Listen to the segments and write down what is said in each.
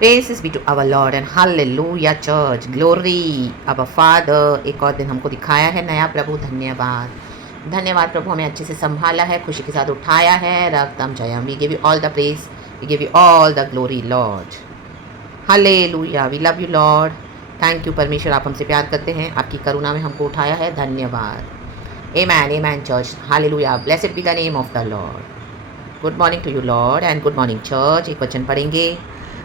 Praises be to our Lord and hallelujah church. Glory our Father. एक और दिन हमको दिखाया है नया प्रभु, धन्यवाद। धन्यवाद प्रभु, हमें अच्छे से संभाला है, खुशी के साथ उठाया है। रक्तम जयम, we give you all the praise, we give you all the glory lord. Hallelujah, we love you lord. Thank you परमेश्वर, आप हमसे प्यार करते हैं, आपकी करुणा में हमको उठाया है, धन्यवाद। Amen amen church, hallelujah, blessed be the name of the lord. Good morning to you lord and good morning church. एक वचन पढ़ेंगे।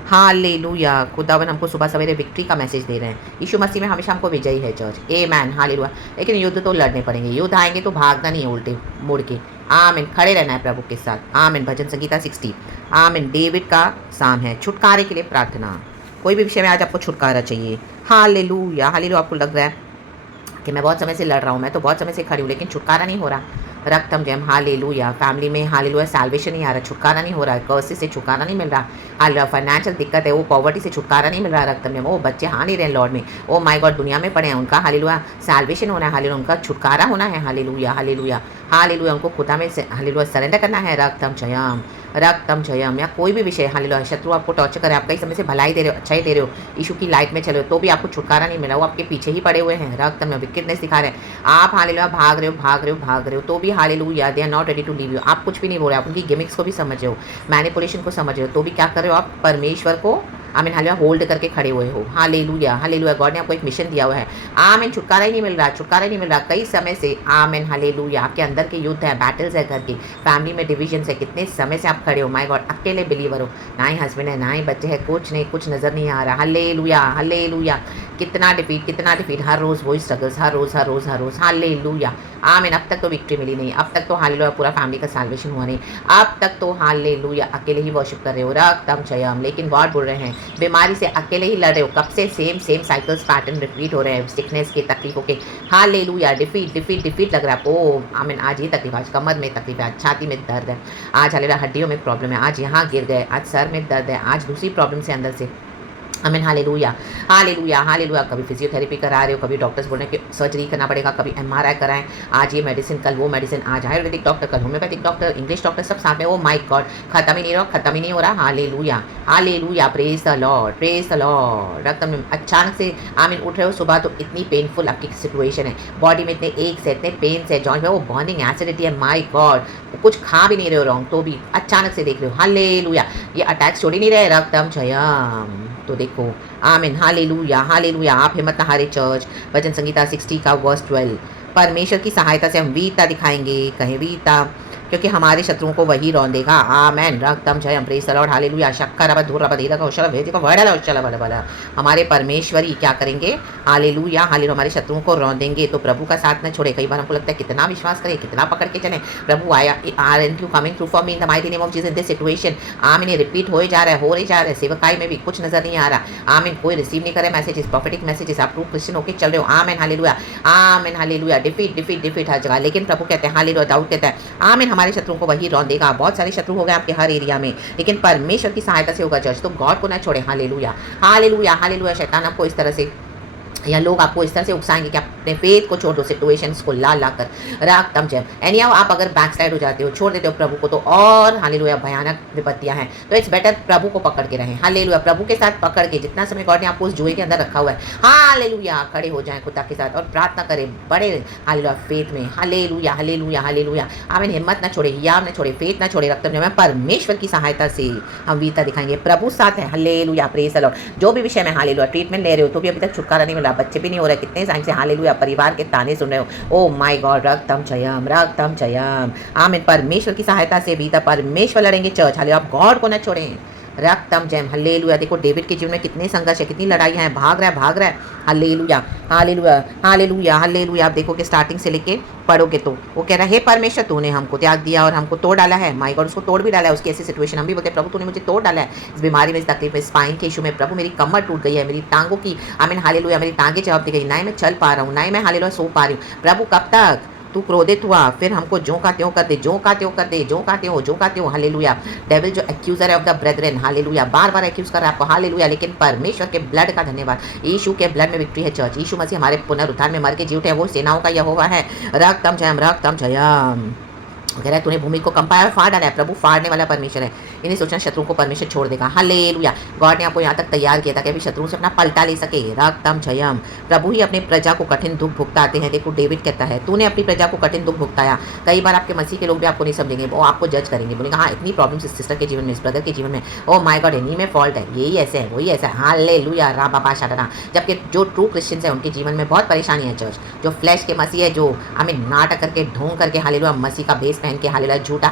हालेलुया, खुदावन हमको सुबह सवेरे विक्ट्री का मैसेज दे रहे हैं। यीशु मसीह में हमेशा हमको विजयी है चर्च। Amen hallelujah. लेकिन युद्ध तो लड़ने पड़ेंगे, युद्ध आएंगे तो भागना नहीं है उल्टे मुड़ के। आमीन, खड़े रहना है प्रभु के साथ। आमीन, भजन संगीता 60। आमीन, डेविड का साम है, छुटकारे के लिए प्रार्थना। कोई भी विषय में आज आपको छुटकारा चाहिए। Hallelujah hallelujah. आपको लग रहा है कि मैं बहुत समय से लड़ रहा हूँ, मैं तो बहुत समय से खड़ी हूँ, लेकिन छुटकारा नहीं हो रहा। रक्तम जयम, हालेलुया। फैमिली में हालेलुया सैल्वेशन नहीं आ रहा, छुटकारा नहीं हो रहा, कर्सेस से छुटकारा नहीं मिल रहा। हालेलुया, फाइनेंशियल दिक्कत है, वो पॉवर्टी से छुटकारा नहीं मिल रहा। रक्तम जयम, वो बच्चे हाँ नहीं रहे लॉर्ड में, ओ माय गॉड दुनिया में पड़े हैं, उनका हालेलुया सैल्वेशन होना है, हालेलुया उनका छुटकारा होना है। हालेलुया हालेलुया हालेलुया, उनको खुदा में हालेलुया सरेंडर करना है। रक्तम जयम, रक्तम जयम। या कोई भी विषय हालेलुया, शत्रु आपको टॉर्चर करे, आप कई समय से भलाई दे रहे हो, अच्छा ही दे रहे हो, यीशु की लाइट में चले हो, तो भी आपको छुटकारा नहीं मिला, वो आपके पीछे ही पड़े हुए हैं। रक्तम में विकेटनेस दिखा रहे हैं, आप हालेलुया भाग रहे हो भाग रहे हो भाग रहे हो, तो भी hallelujah they are not ready to leave you. आप कुछ भी नहीं बोल रहे, आप उनकी गिमिक्स को भी समझ रहे हो, मैनिपुलेशन को समझ रहे हो, तो भी क्या कर रहे हो आप? परमेश्वर को आमीन हालेलुया होल्ड करके खड़े हुए हो। हालेलुया हालेलुया, गॉड ने आपको एक मिशन दिया हुआ है। आमीन, छुटकारा ही नहीं मिल रहा, छुटकारा ही नहीं मिल रहा कई समय से। आमीन हालेलुया, आपके अंदर के युद्ध है, बैटल्स है घर की, फैमिली में डिविजन है, कितने समय से आप खड़े हो, माय गॉड अकेले बिलीवर हो, ना ही हस्बैंड है ना ही बच्चे हैं, कुछ नहीं, कुछ नजर नहीं आ रहा। हालेलुया हालेलुया, कितना डिफीट, हर रोज़ वही स्ट्रगल्स, हर रोज़ हर रोज़ हर रोज़। हालेलुया आमीन, अब तक तो विक्ट्री मिली नहीं, अब तक तो हालेलुया पूरा फैमिली का साल्वेशन हुआ नहीं, अब तक तो हालेलुया अकेले ही वर्शिप कर रहे हो। रक्तम जयम, लेकिन गॉड बोल रहे हैं बीमारी से अकेले ही लड़ रहे हो, कब से सेम साइकिल्स पैटर्न रिपीट हो रहे हैं, सिकनेस के, तकलीफों के। हालेलुया, डिफीट लग रहा है आपको। आमीन, आज ये तकलीफ, आज कमर में तकलीफ है, आज छाती में दर्द है, आज हालेलुया हड्डियों में प्रॉब्लम है, आज यहाँ गिर गए, आज सर में दर्द है, आज दूसरी प्रॉब्लम से अंदर से। आमीन हालेलुया हालेलुया हालेलुया। कभी फिजियोथेरेपी करा रहे हो, कभी डॉक्टर्स बोल रहे हैं कि सर्जरी करना पड़ेगा, कभी एमआरआई कराएं, आज ये मेडिसिन कल वो मेडिसिन, आज आयुर्वेदिक डॉक्टर कल होम्योपैथिक डॉक्टर, इंग्लिश डॉक्टर, सब साथ में। ओ माय गॉड, खत्म ही नहीं रहा, खत्म ही नहीं हो रहा। Hallelujah hallelujah, praise the lord, praise the lord. रक्तम अचानक से आमीन उठ रहे हो सुबह तो इतनी पेनफुल आपकी सिचुएशन है, बॉडी में इतने एक से इतने पेन है, जॉइंट में वो बर्निंग एसिडिटी है, माय गॉड कुछ खा भी नहीं रहे हो रॉन्ग, तो भी अचानक से देख रहे हो। हालेलुया, ये अटैक्स छोड़ ही नहीं रहे। रक्तम जयम, तो देखो आमीन हालेलुया हालेलुया। आप हिम्मत न हारे चर्च। भजन संगीता 60 का वर्स 12। परमेश्वर की सहायता से हम वीरता दिखाएंगे, कहें वीरता, क्योंकि हमारे शत्रुओं को वही रौंदेगा। आमेन, रक्तम जयम, प्रेज द लॉर्ड, हालेलुया। शक्कर अब धूर अब धीरा का उशल भेज का वड़ा उशल बल बल। हमारे परमेश्वरी क्या करेंगे? हालेलुया हालेलुया, हमारे शत्रुओं को रौंदेंगे, तो प्रभु का साथ न छोड़े। कई बार हमको लगता है कितना विश्वास करें, कितना पकड़ के चले, प्रभु आया aren't you coming through for me in the mighty name of Jesus in this situation. Amen, ये रिपीट हो जा रहा है, हो जा रहा है, सेवकाई में भी कुछ नजर नहीं आ रहा। आमीन, कोई रिसीव नहीं करे मैसेजेस, प्रॉफिटिक मैसेजेस, आप ट्रू क्रिश्चियन होकर चल रहे हो। आमीन हालेलुया आमीन हालेलुया, डिफीट हर जगह, लेकिन प्रभु कहते हैं हालेलुया, दाऊद कहता है आमीन हमारे शत्रुओं को वही देगा। बहुत सारे शत्रु हो गए आपके हर एरिया में, लेकिन परमेश्वर की सहायता से होगा जज, तो गॉड को ना छोड़े। Hallelujah hallelujah hallelujah. शैतान आपको इस तरह से या लोग आपको इस तरह से उकसाएंगे कि अपने फेथ को छोड़ दो, सिचुएशंस को ला कर। रक्तम जयम, एनीहाउ आप अगर बैकस्लाइड हो जाते हो, छोड़ देते हो प्रभु को, तो और हालेलुया भयानक विपत्तियां हैं, तो इट्स बेटर प्रभु को पकड़ के रहें। हालेलुया, प्रभु के साथ पकड़ के जितना समय गॉड ने आपको उस जुए के अंदर रखा हुआ है, हालेलुया खड़े हो जाएं खुदा के साथ और प्रार्थना करें बड़े हालेलुया फेथ में। Hallelujah hallelujah hallelujah. आमीन, हिम्मत ना छोड़े, हियाम ना छोड़े, फेथ ना छोड़े। रक्तम जयम, परमेश्वर की सहायता से हम वीरता दिखाएंगे, प्रभु साथ है। Hallelujah, praise the Lord. जो भी विषय में हालेलुया ट्रीटमेंट ले रहे हो, तो भी अभी तक छुटकारा नहीं मिला, बच्चे भी नहीं हो रहे, कितने टाइम से हालेलुया परिवार के ताने सुन रहे हो। ओ माय गॉड, रक्तम जयम रक्तम जयम। आमीन, परमेश्वर की सहायता से भी परमेश्वर लड़ेंगे चर्च। हालेलुया, आप गॉड को न छोड़ें। रक्तम जयम, हालेलुया। देखो डेविड के जीवन में कितने संघर्ष है, कितनी लड़ाई है, भाग रहा है। Hallelujah hallelujah hallelujah hallelujah. आप देखो कि स्टार्टिंग से लेके पढ़ोगे तो वो कह रहा है, हे परमेश्वर तूने हमको त्याग दिया और हमको तोड़ डाला है। माय गॉड, उसको तोड़ भी डाला है, उसकी ऐसी सिचुएशन। हम भी बोलते हैं प्रभु तूने मुझे तोड़ डाला है, इस बीमारी में, इस तकलीफ में, स्पाइन के इशू में, प्रभु मेरी कमर टूट गई है, मेरी टांगों की आमीन हालेलुया, मेरी टांगें जवाब दे गई, ना ही मैं चल पा रहा हूँ, ना ही मैं हालेलुया सो पा रही हूँ। प्रभु कब तक तू क्रोधित हुआ? फिर हमको जो का त्यों कर दे, जो का त्यों कर दे, जो का त्यों। हालेलुया, डेविल जो एक्यूजर है ऑफ द ब्रेथरेन, हालेलुया, बार बार एक्यूज कर रहा है आपको। हालेलुया, लेकिन परमेश्वर के ब्लड का धन्यवाद, यीशु के ब्लड में विक्ट्री है चर्च। यीशु मसीह हमारे पुनरुत्थान में मर के जी उठे, वो सेनाओं का यहोवा है। रक्तम जयम रक्तम जयम। कह रहा है तूने भूमि को कंपाया और फाड़ डाला है। प्रभु फाड़ने वाला परमेश्वर है, इन्हें सोचना शत्रु को परमेश्वर छोड़ देगा। हालेलुया। गॉड ने आपको यहाँ तक तैयार किया था कि अभी शत्रु से अपना पलटा ले सके। रक्तम जयम। प्रभु ही अपने प्रजा को कठिन दुख भुगताते हैं। देखो डेविड कहता है तूने अपनी प्रजा को कठिन दुख भुगताया। कई बार आपके मसीह के लोग भी आपको नहीं समझेंगे, वो आपको जज करेंगे, बोलेंगे हाँ इतनी प्रॉब्लम्स इस सिस्टर के जीवन में, इस ब्रदर के जीवन में, ओ माय गॉड इन्हीं में फॉल्ट है, यही ऐसे है वही ऐसा है। हालेलुया रा बाबा शाटना। जबकि जो ट्रू क्रिश्चियंस है उनके जीवन में बहुत परेशानी है। चर्च जो फ्लैश के मसीह है, जो हमें नाटक करके ढोंग करके हालेलुया मसीह का बेस पहन के हालेलुया झूठा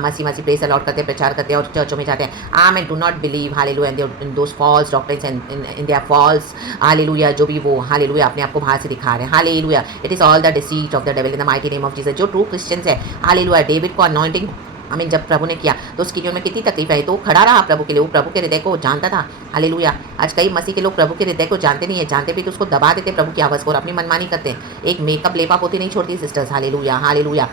मसीह मसीह प्रेस अलॉट करते हैं, प्रचार करते हैं और चर्चों में जाते हैं। I do not believe hallelujah in those false doctrines and in their false hallelujah, जो भी वो हालेलुया अपने आप को बाहर से दिखा रहे हैं। Hallelujah. It is all the deceit of the devil in the mighty name of Jesus. जो ट्रू क्रिश्चियंस है हालेलुया, डेविड को अनॉइंटिंग जब प्रभु ने किया तो उसकी जीवन में कितनी तकलीफ आई, तो वो खड़ा रहा प्रभु के लिए, वो प्रभु के हृदय को जानता था। हालेलुया। आज कई मसीह के लोग प्रभु के हृदय को जानते नहीं है, जानते भी तो उसको दबा देते प्रभु की आवाज़ को और अपनी मनमानी करते हैं। एक मेकअप लेपा पोती नहीं छोड़ती sisters. Hallelujah hallelujah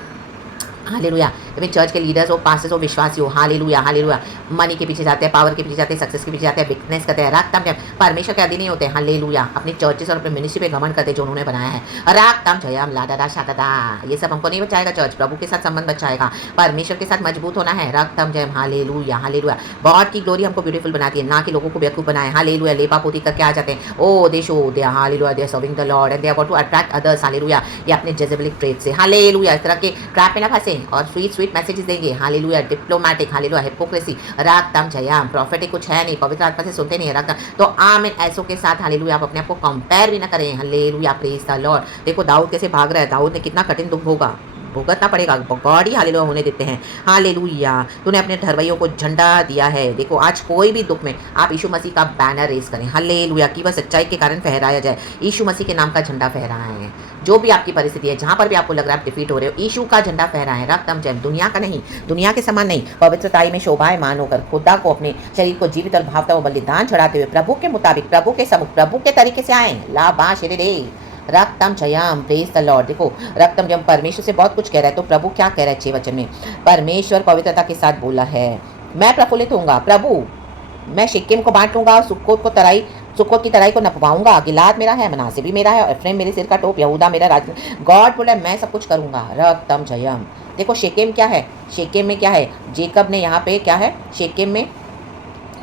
hallelujah. Even church के लीडर्स हो, पास्टर्स हो, विश्वासी हो, हालेलुया हालेलुया, मनी के पीछे जाते हैं, पावर के पीछे जाते हैं, सक्सेस के पीछे जाते हैं, बिजनेस करते हैं, राग ताम परमेश्वर के अधीन नहीं होते। हालेलुया। अपनी चर्चेस और अपने मिनिस्ट्री पे घमंड करते जो उन्होंने बनाया है। राग ताम जयम लादा शादा, ये सब हमको नहीं बचाएगा। चर्च प्रभु के साथ संबंध बचाएगा, परमेश्वर के साथ मजबूत होना है। राग ताम जयम हालेलुया हालेलुया। गॉड की ग्लोरी हमको ब्यूटीफुल बनाती है, ना कि लोगों को बेवकूफ बनाए। हालेलुया। लेपा पोती करके आ जाते हैं। Oh they show they hallelujah they serving the lord and they want to attract others. Hallelujah. ये अपने जेजेबलिक ट्रेट से हालेलुया इस तरह के ट्रैप में ना फंसे और स्वीट स्वीट मैसेजेस देंगे। हालेलुया। डिप्लोमैटिक हालेलुया हिपोक्रेसी राग ताम जयम। प्रॉफिटिक कुछ है नहीं, पवित्र आत्मा से सुनते नहीं है राग। तो आमीन। ऐसों के साथ हालेलुया आप अपने आप को कंपेयर भी ना करें। Hallelujah praise the Lord. देखो दाऊद कैसे भाग रहा है, दाऊद ने कितना कठिन दुख भुगतना पड़ेगा। गॉड ही हालेलुया होने देते हैं। हालेलुया। तूने अपने धरवैयों को झंडा दिया है। देखो आज कोई भी दुख में आप यीशु मसीह का बैनर रेस करें। हालेलुया। कि वह सच्चाई के कारण फहराया जाए। यीशु मसीह के नाम का झंडा फहराएं। जो भी आपकी परिस्थिति है, जहां पर भी आपको लग रहा है आप डिफीट हो रहे हो, यीशु का झंडा फहराएं। रक्तम जय। दुनिया का नहीं, दुनिया के समान नहीं, पवित्रताई में शोभायमान होकर खुदा को अपने शरीर को जीवित और भावता हुआ बलिदान चढ़ाते हुए प्रभु के मुताबिक, प्रभु के समुख, प्रभु के तरीके से आए। ला बा शेरे रक्तम जयम प्रेज द लॉर्ड। देखो रक्तम जयम परमेश्वर से बहुत कुछ कह रहा है, तो प्रभु क्या कह रहा है 6 वचन में? परमेश्वर पवित्रता के साथ बोला है, मैं प्रफुल्लित होऊंगा। प्रभु मैं शिक्किम को बांट लूंगा और सुक्कोत की तराई को नपवाऊंगा। गिलाद मेरा है, मनासे भी मेरा है, और एफ्रेम मेरे सिर का टोप, यहूदा मेरा राज। गॉड बोला मैं सब कुछ करूंगा। रक्तम जयम। देखो शेकेम क्या है, शेकेम में क्या है, जेकब ने यहाँ पे क्या है, शेकेम में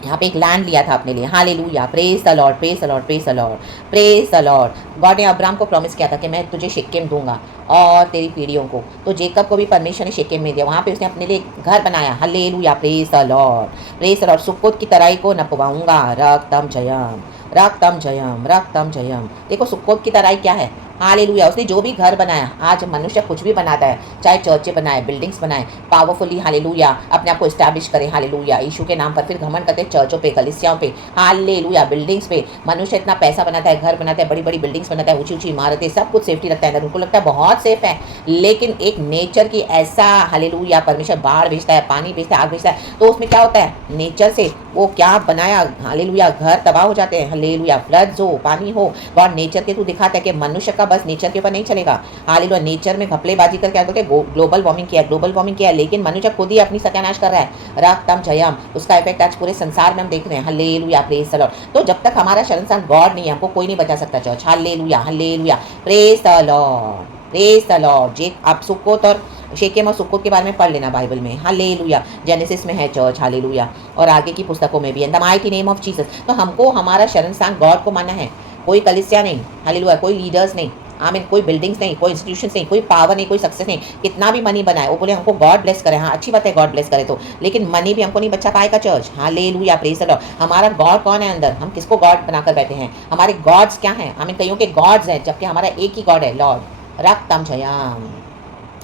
यहाँ पे एक लैंड लिया था अपने लिए। Hallelujah praise the lord praise the lord praise the lord praise the Lord. God ने अब्राहम को प्रॉमिस किया था कि मैं तुझे शेकेम दूंगा और तेरी पीढ़ियों को, तो जेकब को भी परमेश्वर ने शेकेम में दिया। वहाँ पे उसने अपने लिए घर बनाया। Hallelujah praise the lord praise the lord. Succoth की तराई को नपवाऊंगा। रक्तम जयम रक्तम जयम रक्तम जयम। देखो सुक्कोत की तराई क्या है, हालेलुया। उसने जो भी घर बनाया, आज मनुष्य कुछ भी बनाता है, चाहे चर्चे बनाए, बिल्डिंग्स बनाए, पावरफुली हालेलुया अपने आप को एस्टैब्लिश करे। हालेलुया यीशु के नाम पर, फिर घमंड करते हैं चर्चों पे, कलीसियाओं पे, हालेलुया बिल्डिंग्स पे। मनुष्य इतना पैसा बनाता है, घर बनाता है, बड़ी बड़ी बिल्डिंग्स बनाता है, ऊंची ऊंची इमारतें, सब कुछ सेफ्टी रखता है अंदर, उनको लगता है बहुत सेफ है। लेकिन एक नेचर की ऐसा हालेलुया परमेश्वर बाढ़ भेजता है, पानी भेजता है, आग भेजता है, तो उसमें क्या होता है, नेचर से वो क्या बनाया, हालेलुया घर तबाह हो जाते हैं। हालेलुया फ्लड्स हो, पानी हो, गॉड नेचर के थ्रू दिखाता है कि मनुष्य का बस नेचर के ऊपर नहीं चलेगा। हालेलुया नेचर में घपलेबाजी करके क्या बोलते हैं, ग्लोबल वार्मिंग किया, लेकिन मनुष्य खुद ही अपनी सत्यानाश कर रहा है। रक्तम जयम। उसका इफेक्ट आज पूरे संसार में हम देख रहे हैं। Hallelujah praise the Lord. तो जब तक हमारा शरणस्थान गॉड नहीं है, हमको कोई नहीं बचा सकता church. Hallelujah hallelujah praise the lord praise the lord. जे आप सुक्कोत और शेकेम और सुक्कोत के बारे में पढ़ लेना बाइबल में। हालेलुया जेनेसिस में है चर्च। हालेलुया और आगे की पुस्तकों में भी, इन the mighty name of Jesus. तो हमको हमारा शरणस्थान गॉड को मानना है, कोई कलीसिया नहीं, हालेलुया कोई लीडर्स नहीं, आमीन कोई बिल्डिंग्स नहीं, कोई इंस्टीट्यूशंस नहीं, कोई पावर नहीं, कोई सक्सेस नहीं, कितना भी मनी बनाए, वो बोले हमको गॉड ब्लेस करे। हाँ अच्छी बात है गॉड ब्लेस करे तो, लेकिन मनी भी हमको नहीं बचा पाएगा church. Hallelujah praise the Lord. हमारा गॉड कौन है अंदर, हम किसको गॉड बनाकर बैठे हैं, हमारे गॉड्स क्या हैं? आमीन कईयों के गॉड्स हैं, जबकि हमारा एक ही गॉड है, लॉर्ड। रक्तम जयम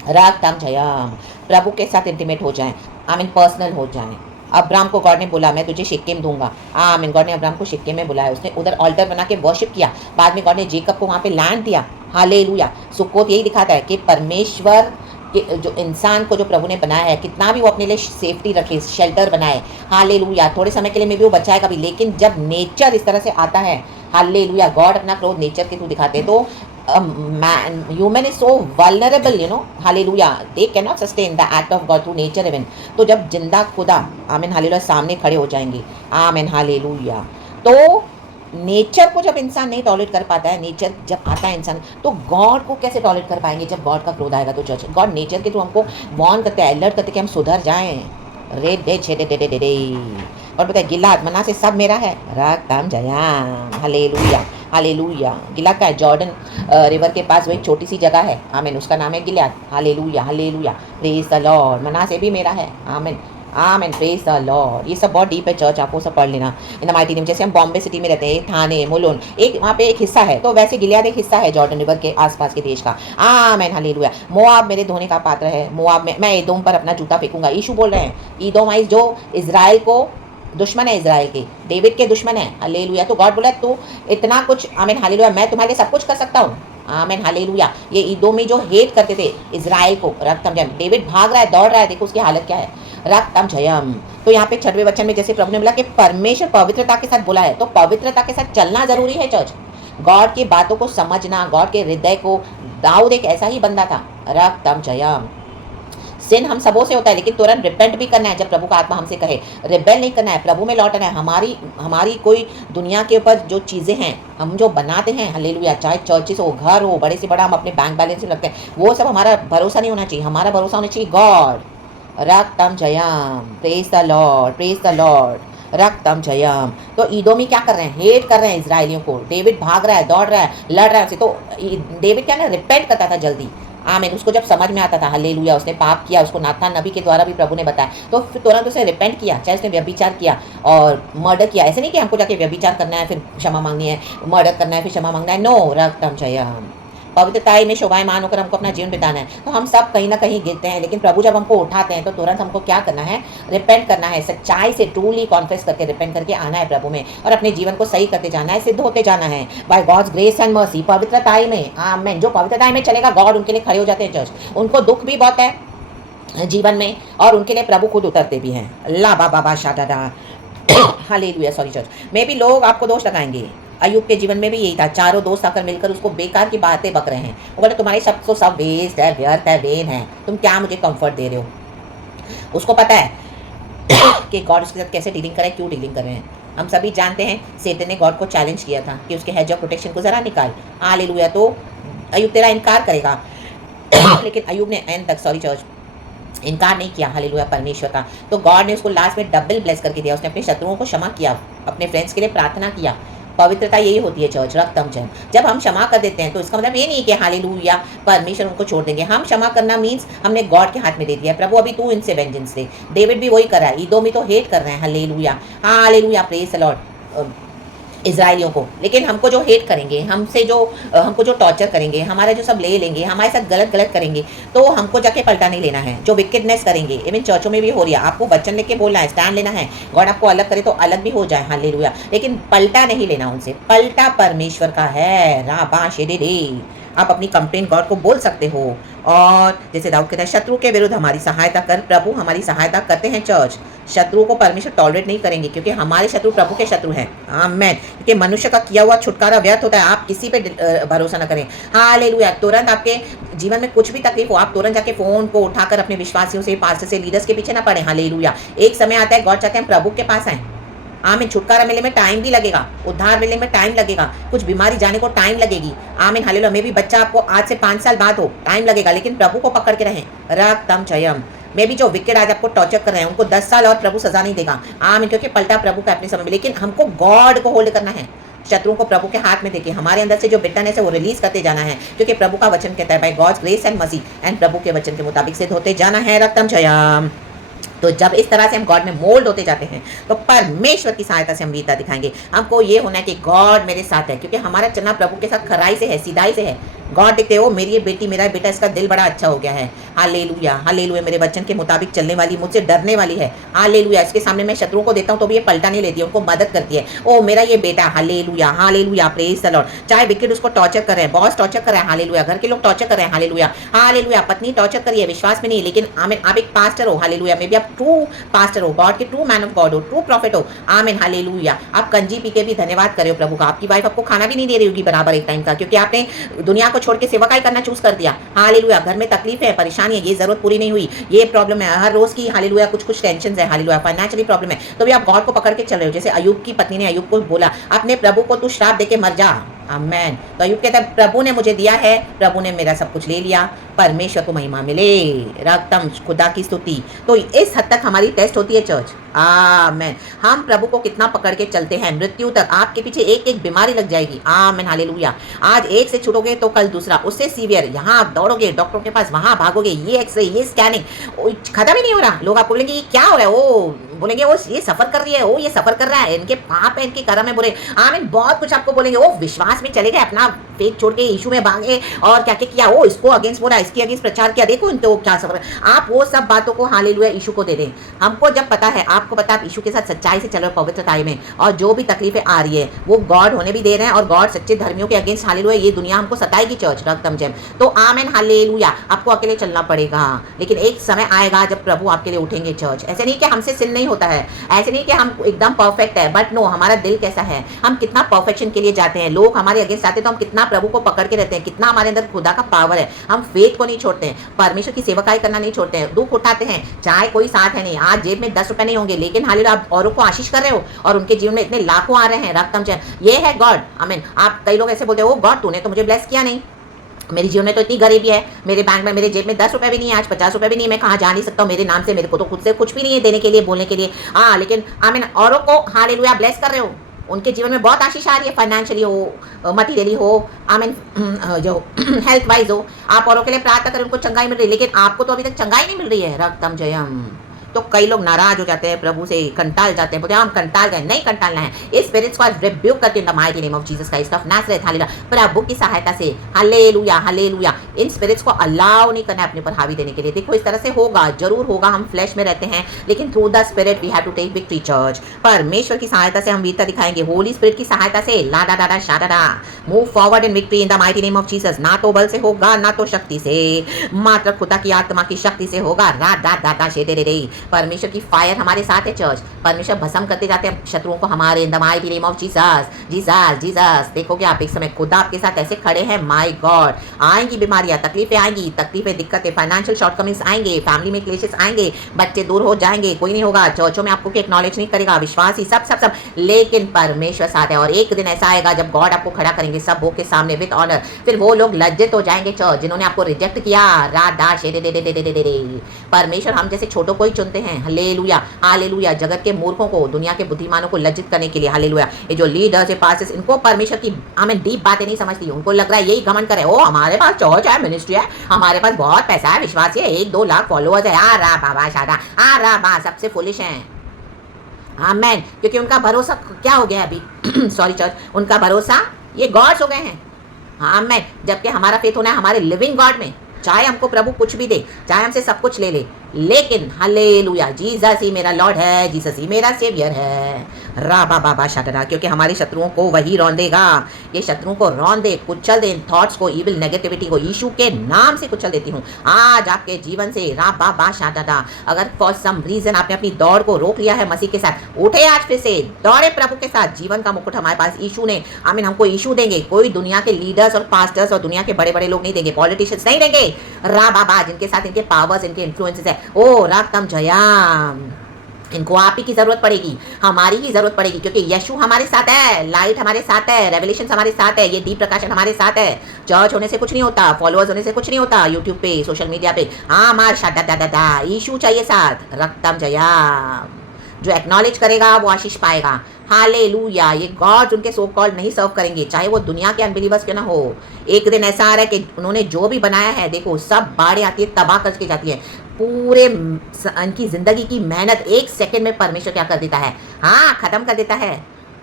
रक्तम जयम। प्रभु के साथ इंटीमेट हो जाएं, आमीन पर्सनल हो जाएं। अब्राम को गॉड ने बोला मैं तुझे शिक्किम दूंगा। आमीन गॉड ने अब्राम को शिक्किम में बुलाया, उसने उधर ऑल्टर बना के वर्शिप किया। बाद में गॉड ने जेकब को वहाँ पे लैंड दिया। हालेलुया। सुक्कोत यही दिखाता है कि परमेश्वर जो इंसान को जो प्रभु ने बनाया है, कितना भी वो अपने लिए सेफ्टी रखे, शेल्टर बनाए, हालेलुया थोड़े समय के लिए में भी वो बचाएगा भी, लेकिन जब नेचर इस तरह से आता है, हालेलुया गॉड अपना क्रोध नेचर के थ्रू दिखाते हैं, तो human is so vulnerable, you know, hallelujah, they cannot sustain the act of God through nature even। तो जब जिंदा खुदा आमीन हालेलुया सामने खड़े हो जाएंगे, आमीन हालेलुया, तो नेचर को जब इंसान नहीं टॉलरेट कर पाता है, नेचर जब आता है इंसान, तो गॉड को कैसे टॉलरेट कर पाएंगे जब गॉड का क्रोध आएगा? तो चर्च गॉड नेचर के थ्रू हमको वार्न करते हैं, अलर्ट करते हैं कि हम सुधर जाएं। रे डे छे day day day day day. और बताए गिलाद मना से सब मेरा है, रक्तम जयाम, हालेलुया हालेलुया। गिलाद का है जॉर्डन रिवर के पास, वही छोटी सी जगह है, आमीन, उसका नाम है Gilead. Hallelujah hallelujah, praise the lord. मना से भी मेरा है, आमीन आमीन, प्रेज द लॉर्ड। ये सब बहुत डीप है चर्च, आपको सब पढ़ लेना इन द माइटी नेम। जैसे हम बॉम्बे सिटी में रहते हैं, थाने मुलुन एक वहाँ पे एक हिस्सा है, तो वैसे गिलियाद एक हिस्सा है जॉर्डन रिवर के आसपास के देश का। आमीन हालेलुया। मोआब मेरे धोने का पात्र है, मोआब में मैं एदोम पर अपना जूता फेंकूंगा। यीशु बोल रहे हैं, एदोमाइस जो इजराइल को दुश्मन है, इजराइल के डेविड के दुश्मन है, हालेलुया। तो गॉड बोला तू इतना कुछ, आमीन हालेलुया, मैं तुम्हारे लिए सब कुछ कर सकता हूँ, आमीन हालेलुया। ये एदोमी जो हेट करते थे इजराइल को, रक्तम जयम, डेविड भाग रहा है, दौड़ रहा है, देखो उसकी हालत क्या है, रक्तम जयम। तो यहाँ पे 6वें वचन में जैसे प्रभु ने बोला कि परमेश्वर पवित्रता के साथ बोला है, तो पवित्रता के साथ चलना जरूरी है चर्च। गॉड की बातों को समझना, गॉड के हृदय को। दाऊद एक ऐसा ही बंदा था, रक्तम जयम। सिन हम सबों से होता है, लेकिन तुरंत रिपेंट भी करना है जब प्रभु का आत्मा हमसे कहे। रिबेल नहीं करना है, प्रभु में लौटना है। हमारी कोई दुनिया के ऊपर जो चीज़ें हैं हम जो बनाते हैं, हालेलुया, चाहे चर्चेस हो, घर हो, बड़े से बड़ा हम अपने बैंक बैलेंस में रखते हैं, वो सब हमारा भरोसा नहीं होना चाहिए। हमारा भरोसा होना चाहिए गॉड। रक्तम जयम, praise the lord, praise the lord, रक्तम जयम। तो ईदोमी क्या कर रहे हैं? हेट कर रहे हैं इजरायलियों को। डेविड भाग रहा है, दौड़ रहा है, लड़ रहा है। तो डेविड क्या ना, रिपेंट करता था जल्दी, आमीन। उसको जब समझ में आता था, हालेलुया, उसने पाप किया, उसको नाथान नबी के द्वारा भी प्रभु ने बताया, तो फिर तुरंत उसे रिपेंट किया। चाहे उसने व्यभिचार किया और मर्डर किया, ऐसे नहीं कि हमको जाके व्यभिचार करना है फिर क्षमा मांगनी है, मर्डर करना है फिर क्षमा मांगना है, नो, रक्तम जयम। पवित्रताई में शोभायमान होकर हमको अपना जीवन बिताना है। तो हम सब कहीं ना कहीं गिरते हैं, लेकिन प्रभु जब हमको उठाते हैं तो तुरंत हमको क्या करना है? रिपेंट करना है, सच्चाई से ट्रूली कॉन्फेस करके रिपेंट करके आना है प्रभु में, और अपने जीवन को सही करते जाना है, सिद्ध होते जाना है by god's grace and mercy, पवित्रताई में। आमीन। जो पवित्रताई में चलेगा, गॉड उनके लिए खड़े हो जाते हैं चर्च। उनको दुख भी बहुत है जीवन में, और उनके लिए प्रभु खुद उतरते भी हैं। ला बा बा शादा हालेलुया। सॉरी चर्च, में भी लोग आपको दोष लगाएंगे। अयूब के जीवन में भी यही था, चारों दोस्त आकर मिलकर उसको बेकार की बातें बक रहे हैं। वो बोले तुम्हारे सब तो सब वेस्ट है, व्यर्थ है, वेन है, तुम क्या मुझे कंफर्ट दे रहे हो। उसको पता है कि गॉड उसके साथ कैसे डीलिंग करे, क्यों डीलिंग कर रहे हैं। हम सभी जानते हैं सेतन ने गॉड को चैलेंज किया था कि उसके हेज ऑफ प्रोटेक्शन को जरा निकाल, हालेलुया। तो अयूब तेरा इनकार करेगा लेकिन अयूब ने एंड तक, सॉरी चर्च, इनकार नहीं किया, हालेलुया, परमेश्वर का। तो गॉड ने उसको लास्ट में डबल ब्लेस करके दिया। उसने अपने शत्रुओं को क्षमा किया, अपने फ्रेंड्स के लिए प्रार्थना किया। पवित्रता यही होती है चर्च, रक्तम जयम। जब हम क्षमा कर देते हैं तो इसका मतलब ये नहीं कि हालेलुया परमेश्वर उनको छोड़ देंगे। हम क्षमा करना मीन्स हमने गॉड के हाथ में दे दिया, प्रभु अभी तू इनसे वेंजेंस दे। डेविड भी वही कर रहा है, ईदोमी तो हेट कर रहे हैं, hallelujah hallelujah, praise the lord, इजराइलियों को। लेकिन हमको जो हेट करेंगे, हमको जो टॉर्चर करेंगे, हमारा जो सब ले लेंगे, हमारे साथ गलत गलत करेंगे, तो हमको जाके पलटा नहीं लेना है। जो विकेडनेस करेंगे, इवन चर्चों में भी हो रही है, आपको वचन लेके बोलना है, स्टैंड लेना है। गॉड आपको अलग करे तो अलग भी हो जाए, हालेलुया, लेकिन पलटा नहीं लेना उनसे। पलटा परमेश्वर का है, राबा शेडे। आप अपनी कंप्लेंट गॉड को बोल सकते हो। और जैसे दाऊद कहता है, शत्रु के विरुद्ध हमारी सहायता कर, प्रभु हमारी सहायता करते हैं चर्च। शत्रुओं को परमेश्वर टॉलरेट नहीं करेंगे, क्योंकि हमारे शत्रु प्रभु के शत्रु हैं, आमेन। क्योंकि मनुष्य का किया हुआ छुटकारा व्यर्थ होता है। आप किसी पे भरोसा न करें, हालेलुया। तुरंत आपके जीवन में कुछ भी तकलीफ हो, आप तुरंत जाके फोन को उठाकर अपने विश्वासियों से, पास्टर से, लीडर्स के पीछे ना पड़े, हालेलुया। एक समय आता है गॉड चाहते हैं प्रभु के पास आए, आमीन। छुटकारा मिलने में टाइम भी लगेगा, उद्धार मिलने में टाइम लगेगा, कुछ बीमारी जाने को टाइम लगेगी, आमीन, हालेलुया। मे भी बच्चा आपको आज से 5 साल बाद हो, टाइम लगेगा, लेकिन प्रभु को पकड़ के रहें, रक्तम जयम। मे भी जो विकेट आज आपको टॉर्चर कर रहे हैं, उनको 10 साल और प्रभु सजा नहीं देगा, आमीन, क्योंकि पलटा प्रभु का अपने समय में। लेकिन हमको गॉड को होल्ड करना है, शत्रुओं को प्रभु के हाथ में देखिए, हमारे अंदर से जो बिटरनेस है वो रिलीज करते जाना है, क्योंकि प्रभु का वचन कहता है by god's grace and mercy and, प्रभु के वचन के मुताबिक सिद्ध होते जाना है, रक्तम जयम। तो जब इस तरह से हम गॉड में मोल्ड होते जाते हैं, तो परमेश्वर की सहायता से हम वीरता दिखाएंगे। हमको ये होना है कि गॉड मेरे साथ है, क्योंकि हमारा चलना प्रभु के साथ खराई से है, सीधाई से है। गॉड देखते हो, मेरी ये बेटी, मेरा बेटा, इसका दिल बड़ा अच्छा हो गया है, हालेलुया हालेलुया, मेरे वचन के मुताबिक चलने वाली, मुझसे डरने वाली है, हालेलुया। इसके सामने मैं शत्रुओं को देता हूँ तो भी ये पलटा नहीं लेती है, उनको मदद करती है। ओ मेरा ये बेटा, hallelujah hallelujah, praise the Lord. चाहे विकेट उसको टॉर्चर कर रहे हैं, बॉस टॉर्चर कर रहा है, हालेलुया, घर के लोग टॉर्चर कर रहे हैं, हालेलुया हालेलुया, पत्नी टॉर्चर कर रही है, विश्वास में नहीं, लेकिन आमीन, आप एक पास्टर हो, हालेलुया, मे बी आप ट्रू पास्टर हो, गॉड के ट्रू मैन ऑफ गॉड हो, ट्रू प्रॉफिट हो, आमीन, हालेलुया। आप कंजी पी के भी धन्यवाद करे हो प्रभु का। आपकी वाइफ आपको खाना भी नहीं दे रही होगी बराबर एक टाइम का, क्योंकि आपने दुनिया को छोड़ के सेवकाई करना चूज कर दिया, हालेलुया, घर में तकलीफ है, परेशानी है, ये जरूरत पूरी नहीं हुई, ये प्रॉब्लम है, हर रोज की हालेलुया कुछ कुछ टेंशन है, हालेलुया, फाइनेंशियली प्रॉब्लम है, तो भी आप गॉड को पकड़ के चल रहे हो। जैसे अयूब की पत्नी ने अयूब को बोला, अपने प्रभु को तू श्राप देके मर जा, आमेन। तो अयूब कहता है, प्रभु ने मुझे दिया है, प्रभु ने मेरा सब कुछ ले लिया, परमेश्वर को महिमा मिले, रकतम खुदा की स्तुति। तो इस हद तक हमारी टेस्ट होती है चर्च, आमेन। हम प्रभु को कितना पकड़ के चलते हैं, मृत्यु तक आपके पीछे एक एक बीमारी लग जाएगी, आमेन, हालेलुया। आज एक से छूटोगे तो कल दूसरा, उससे सीवियर, यहाँ आप दौड़ोगे डॉक्टरों के पास, वहां भागोगे, ये एक्सरे, ये स्कैनिंग, खत्म ही नहीं हो रहा। लोग आपको बोलेंगे ये क्या हो रहा है, ओ बोलेंगे वो ये सफर कर रही है, ओ ये सफर कर रहा है, इनके पाप है, इनके कर्म है बुरे, आमीन, बहुत कुछ आपको बोलेंगे। वो विश्वास में चले गए, अपना फेथ छोड़ के यीशु में भागे और क्या क्या किया, वो इसको अगेंस्ट बोला, इसके अगेंस्ट प्रचार किया, देखो इनको वो क्या सफर। आप वो सब बातों को हालेलुया यीशु को दे दें। हमको जब पता है, आपको पता है, आप यीशु के साथ सच्चाई से चल रहे हो, पवित्रता में, और जो भी तकलीफें आ रही है वो गॉड होने भी दे रहे हैं, और गॉड सच्चे धर्मियों के अगेंस्ट हालेलुया ये दुनिया हमको सताएगी चर्च, रकतम जेम। तो आमीन, हालेलुया, आपको अकेले चलना पड़ेगा, लेकिन एक समय आएगा जब प्रभु आपके लिए उठेंगे चर्च। ऐसे नहीं कि हमसे सिन नहीं होता है, ऐसे नहीं कि हम एकदम परफेक्ट है, बट नो, हमारा दिल कैसा है, हम कितना परफेक्शन के लिए जाते हैं। लोग हमारे अगेंस्ट आते हैं तो हम कितना प्रभु को पकड़ के रहते हैं, कितना हमारे अंदर खुदा का पावर है, हम फेथ को नहीं छोड़ते हैं, परमेश्वर की सेवकाई करना नहीं छोड़ते हैं, दुख उठाते हैं, चाहे कोई साथ है नहीं, आज जेब में 10 रुपए नहीं होंगे, लेकिन हालेलुया आप औरों को आशीष कर रहे हो और उनके जीवन में इतने लाखों आ रहे हैं, रकतम जय, ये है गॉड, आमीन। आप कई लोग ऐसे बोलते हो, गॉड तूने तो मुझे ब्लेस किया नहीं, मेरे जीवन में तो इतनी गरीबी है, मेरे बैंक में, मेरे जेब में 10 रुपए भी नहीं है, आज 50 रुपए भी नहीं है, मैं कहाँ जा नहीं सकता हूँ, मेरे नाम से, मेरे को तो खुद से कुछ भी नहीं है देने के लिए, बोलने के लिए, हाँ, लेकिन आमीन औरों को हालेलुया ब्लेस कर रहे हो, उनके जीवन में बहुत आशीष आ रही है, फाइनेंशियली हो, मटीरियली हो, आमीन, जो हेल्थ वाइज हो, आप औरों के लिए प्रार्थना करें, उनको चंगाई मिल रही है, लेकिन आपको तो अभी तक चंगाई नहीं मिल रही है, रकतम जयम। तो कई लोग नाराज हो जाते हैं, प्रभु से कंटाल जाते हैं, बोलते हैं हम कंटाल गए, नहीं कंटालना है, इस स्पिरिट्स को रिब्यूक करते हैं in the mighty name of Jesus Christ of Nazareth, hallelujah, प्रभु की सहायता से, हालेलुया, हालेलुया। इन स्पिरिट्स को अलाउ नहीं करना है अपने ऊपर हावी देने के लिए। देखो इस तरह से होगा, जरूर होगा, हम फ्लैश में रहते हैं, लेकिन through the spirit we have to take victory church. परमेश्वर की सहायता से हम वीरता दिखाएंगे, होली स्पिरिट की सहायता से, ला डा डा डा शा डा डा, move forward in victory in the mighty name of Jesus. ना तो बल से होगा, ना तो शक्ति से, मात्र खुदा की आत्मा की शक्ति से होगा, रा डा डा डा शे दे रे। परमेश्वर की फायर हमारे साथ है चर्च, परमेश्वर भस्म करते जाते हैं शत्रुओं को हमारे, इन the mighty name of Jesus, Jesus, Jesus. देखोगे आप एक समय खुदा आपके साथ ऐसे खड़े हैं, माय गॉड। आएंगी बीमारियां, तकलीफें आएंगी, तकलीफें, दिक्कतें, फाइनेंशियल शॉर्टकमिंग्स आएंगे, फैमिली में क्लेशेस आएंगे, बच्चे दूर हो जाएंगे, कोई नहीं होगा चर्चों में आपको एक्नॉलेज नहीं करेगा, विश्वास ही सब सब सब, लेकिन परमेश्वर साथ है। और एक दिन ऐसा आएगा जब गॉड आपको खड़ा करेंगे सब के सामने विद ऑनर, फिर वो लोग लज्जित हो जाएंगे चर्च जिन्होंने आपको रिजेक्ट किया, रात दाश दे दे दे दे दे दे। परमेश्वर हम जैसे छोटों को ही चुनते हैं, हालेलुया, हालेलुया। जगत के मूर्खों को, दुनिया के बुद्धिमानों को लज्जित करने के लिए, हालेलुया। ये जो लीडर्स है, पास्टर्स, इनको परमेश्वर की हमें डीप बातें नहीं समझती, उनको लग रहा है यही घमंड करे, ओ हमारे पास चर्च है, मिनिस्ट्री है, हमारे पास बहुत पैसा है, विश्वास है, 1-2 लाख फॉलोअर्स है, आ रहा बाबा शादा, आ रहा बा, सबसे फुलिश है, आमेन। क्योंकि उनका भरोसा क्या हो गया अभी सॉरी चर्च, उनका भरोसा ये गॉड्स हो गए हैं, आमेन। जबकि हमारा फेथ होना है हमारे लिविंग गॉड में, चाहे हमको प्रभु कुछ भी दे, चाहे हमसे सब कुछ ले ले, लेकिन हालेलुया, जीसस ही मेरा लॉर्ड है, जीसस ही मेरा सेवियर है, रा बा बा शादरा। क्योंकि हमारे शत्रुओं को वही रौंदेगा, ये शत्रुओं को रौंदे, कुचल दे, इन थॉट्स को, इविल नेगेटिविटी को यीशु के नाम से कुचल देती हूँ आज आपके जीवन से, रा बा बा शादरा। अगर फॉर सम रीजन आपने अपनी दौड़ को रोक लिया है मसीह के साथ, उठे आज फिर से, दौड़े प्रभु के साथ। जीवन का मुकुट हमारे पास यीशु ने, आमीन, हमको यीशु देंगे, कोई दुनिया के लीडर्स और पास्टर्स और दुनिया के बड़े बड़े लोग नहीं देंगे, पॉलिटिशियंस नहीं देंगे, रा बाबा, जिनके साथ इनके पावर्स, इनके इन्फ्लुएंसेस है, ओ रातम जयाम। इनको आप ही की जरूरत पड़ेगी, हमारी ही जरूरत पड़ेगी, क्योंकि यीशु हमारे साथ है, लाइट हमारे साथ है, रेवलेशन हमारे साथ है, ये दीप प्रकाशन हमारे साथ है। चर्च होने से कुछ नहीं होता, फॉलोअर्स होने से कुछ नहीं होता, यूट्यूब पे, सोशल मीडिया पे, हाँ मार शादा दा दा दा, यीशु चाहिए साथ, रक्तम जयाम। जो एक्नॉलेज करेगा वो आशीष पाएगा, हालेलुया। ये गॉड उनके सो कॉल्ड नहीं सर्व करेंगे, चाहे वो दुनिया के अनबिलीवर्स क्यों ना हो। एक दिन ऐसा आ रहा है कि उन्होंने जो भी बनाया है, देखो सब बाढ़ आती है, तबाह करके जाती है, पूरे उनकी जिंदगी की मेहनत 1 सेकंड में परमेश्वर क्या कर देता है, हाँ खत्म कर देता है,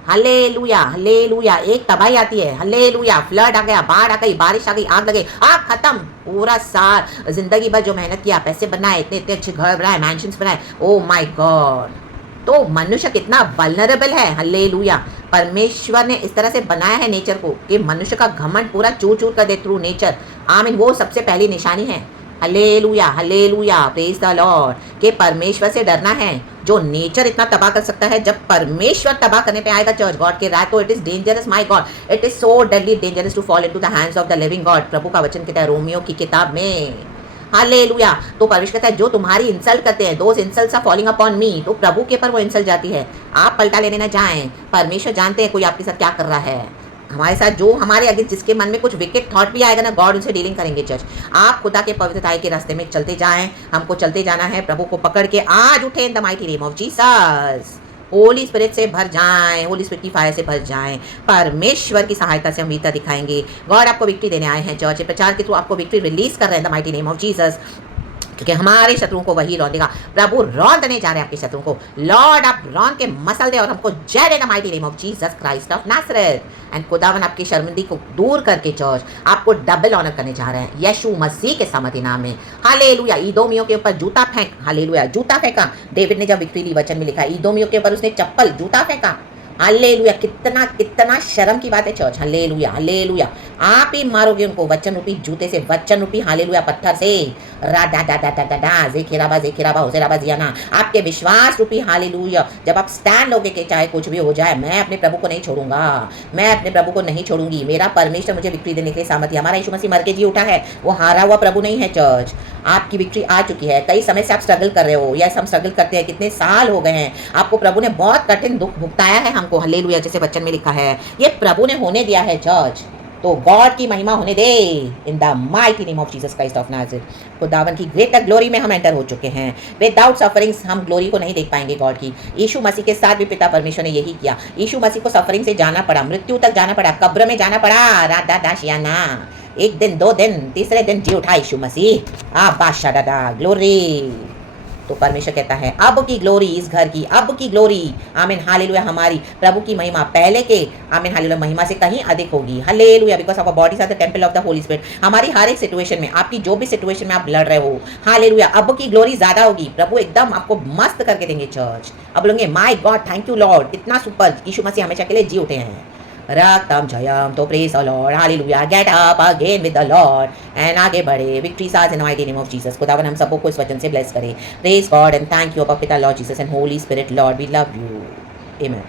हालेलुया, हालेलुया। एक तबाही आती है, हालेलुया, फ्लड आ गया, बाढ़ आ गई, बारिश आ गई, आग लगे, आग खत्म, पूरा साल जिंदगी भर जो मेहनत किया, पैसे बनाए, इतने इतने अच्छे घर बनाए, मैंशंस बनाए, ओ माय गॉड। तो मनुष्य कितना वल्नरेबल है, हालेलुया। परमेश्वर ने इस तरह से बनाया है नेचर को कि मनुष्य का घमंड पूरा चूर चूर कर दे थ्रू नेचर, आमीन। वो सबसे पहली निशानी है, hallelujah, hallelujah, praise the Lord. कि परमेश्वर से डरना है, जो नेचर इतना तबाह कर सकता है। जब परमेश्वर तबाह करने पे आएगा चर्च गॉड के रात, तो it is dangerous my god, it is so deadly dangerous to fall into the hands of the living god. प्रभु का वचन कहता है रोमियो की किताब में, हालेलुया। तो परमेश्वर कहता है जो तुम्हारी इंसल्ट करते हैं, those insults are falling upon me, तो प्रभु के ऊपर वो इंसल्ट जाती है। आप पलटा लेने ना जाएं, परमेश्वर जानते हैं कोई आपके साथ क्या कर रहा है। हमारे साथ जो हमारे अगेंस्ट जिसके मन में कुछ विकेट थॉट भी आएगा ना, गॉड उनसे डीलिंग करेंगे चर्च। आप खुदा के पवित्रताई के रास्ते में चलते जाएं, हमको चलते जाना है। प्रभु को पकड़ के आज उठे इन the mighty name of Jesus. Holi spirit से भर जाएं, होली स्पिरिट की फायर से भर जाएं। परमेश्वर की सहायता से हम वीरता दिखाएंगे। गॉड आपको विक्ट्री देने आए हैं चर्च। प्रचार के थ्रू आपको विक्ट्री रिलीज कर रहे हैं the mighty name of Jesus, क्योंकि हमारे शत्रुओं को वही रौंदेगा। प्रभु रौंदने जा रहे हैं आपके शत्रुओं को। लॉर्ड आप रौंद के मसल दे और हमको जय दे the mighty name of Jesus Christ of Nazareth. And खुदावन आपकी शर्मिंदगी को दूर करके चर्च आपको डबल ऑनर करने जा रहे हैं यीशु मसीह के सामर्थ्य नाम में। हालेलुया। ईदोमियों के ऊपर जूता फेंक, हालेलुया, जूता फेंका। डेविड ने जब विक्ट्री ली, वचन में लिखा है ईदोमियों के ऊपर उसने चप्पल जूता फेंका। हालेलुया। कितना कितना शर्म की बात है चर्च। Hallelujah, hallelujah. आप ही मारोगे उनको वचन रूपी जूते से, वचन रूपी हालेलुया पत्थर से। रा डा डा डा डा डा डा जेखिराबा होसेराबा जियाना। आपके विश्वास रूपी हालेलुया जब आप स्टैंड लोगे कि चाहे कुछ भी हो जाए, मैं अपने प्रभु को नहीं छोड़ूंगा, मैं अपने प्रभु को नहीं छोड़ूंगी। मेरा परमेश्वर मुझे विक्ट्री देने के लिए सामर्थ्य। हमारा यीशु मसीह मर के जी उठा है, वो हारा हुआ प्रभु नहीं है चर्च। आपकी विक्ट्री आ चुकी है। कई समय से आप स्ट्रगल कर रहे हो, यस हम स्ट्रगल करते हैं, कितने साल हो गए हैं। आपको प्रभु ने बहुत कठिन दुख भुगताया है हमको, हालेलुया, जैसे वचन में लिखा है। ये प्रभु ने होने दिया है चर्च, तो गॉड की महिमा होने दे in the mighty name of Jesus Christ of Nazareth. खुदावन की ग्रेटर ग्लोरी में हम एंटर हो चुके हैं। विदाउट सफरिंग्स हम ग्लोरी को नहीं देख पाएंगे गॉड की। यीशु मसीह के साथ भी पिता परमेश्वर ने यही किया। यीशु मसीह को सफरिंग से जाना पड़ा, मृत्यु तक जाना पड़ा, कब्र में जाना पड़ा। राधा दाशियाना, एक दिन, दो दिन, तीसरे दिन जी उठा यीशु मसीह। बादशाह दादा ग्लोरी। तो परमेश्वर कहता है अब की ग्लोरी इस घर की, अब की ग्लोरी, आमीन हालेलुया, हमारी प्रभु की महिमा पहले के आमीन हालेलुया महिमा से कहीं अधिक होगी। Hallelujah, because our bodies are the temple of the Holy Spirit. हमारी हर एक सिचुएशन में, आपकी जो भी सिचुएशन में आप लड़ रहे हो, हालेलुया, अब की ग्लोरी ज्यादा होगी। प्रभु एकदम आपको मस्त करके देंगे चर्च। अब बोलेंगे my god thank you lord, इतना सुपर, यीशु मसीह हमेशा के लिए जी उठे हैं। रक्तम जयम, तो praise the lord, hallelujah, get up again with the lord and आगे बढ़े। Victory says in mighty name of Jesus. खुदावन हम सबको इस वचन से ब्लेस करे। Praise god and thank you अपर पिता lord Jesus and holy spirit, lord we love you, amen.